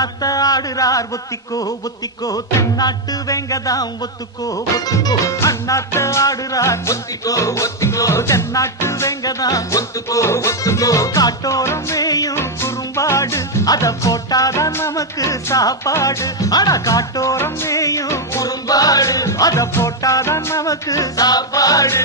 அண்ணாத்த ஆடுறார் ஒத்திக்கோ ஒத்திக்கோ தென்னாட்டு வெங்கதாம் ஒத்துக்கோ ஒத்துக்கோ அண்ணாத்த ஆடுறார் ஒத்திக்கோ ஒத்திக்கோ தென்னாட்டு வெங்கதாம் ஒத்துக்கோ ஒத்துக்கோ காட்டோரம் மேயும் குறும்பாடு அத போட்டாதான் நமக்கு சாப்பாடு ஆனா காட்டோரம் மேயும் குறும்பாடு அத போட்டாதான் நமக்கு சாப்பாடு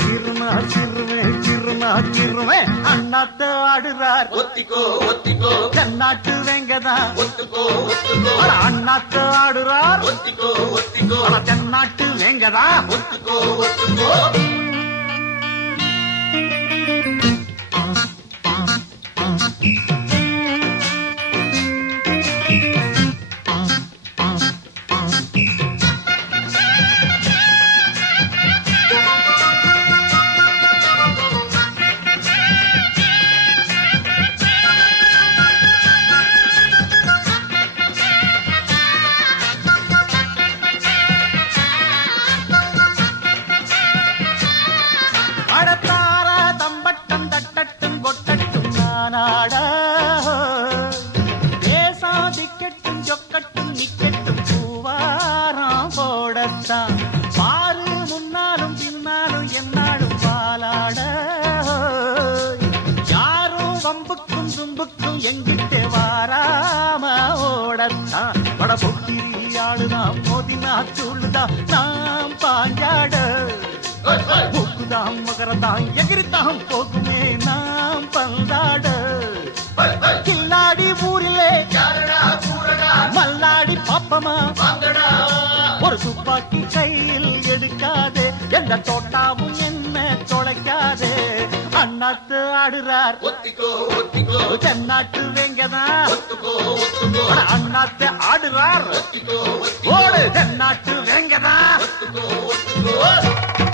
சிறுமா சிறுமே சிறுமா சிறுமே அண்ணாத்த ஆடுறார் ஒத்திக்கோ ஒத்திக்கோ தென்னாட்டு வெங்கதான் ஒத்துக்கோ ஒத்துக்கோ அண்ணாத்த ஆடுறார் ஒத்திக்கோ ஒத்திக்கோ தென்னாட்டு வெங்கதான் ஒத்துக்கோ ஒத்துக்கோ அடத்தார தம்பட்டம் தட்டட்டும் கொட்டட்டும் நானாட தேசம் திக்கட்டும் சொக்கட்டும் நிக்கட்டும் பூவாரம் போடத்தான் பாரு முன்னாலும் பின்னாலும் என்னாலும் பாலாட யாரும் வம்புக்கும் தும்புக்கும் எங்கிட்டே வாராம ஓடத்தான் வட பொக்கிரியாளுதான் மோதினா சொல்லுதான் நாம் பாஞ்சாட மூக்குதாம் மகரதாம் எகிரித்தாம் போகுமே நாம் பந்தாட கில்லாடி ஊரிலே மல்லாடி பாப்பமா ஒரு துப்பாக்கி கையில் எடுக்காதே எந்த தோட்டாவும் என்ன தொலைக்காதே அண்ணாத்து ஆடுறார் ஒத்திக்கோ ஒத்திக்கோ தென்னாட்டு வெங்கதான் ஒத்துக்கோ ஒத்துக்கோ அண்ணாத்து ஆடுறார் ஒத்திக்கோ ஒத்திக்கோ ஓடு தென்னாட்டு வெங்கதான் ஒத்துக்கோ ஒத்துக்கோ